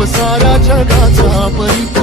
सारा जगाचा परी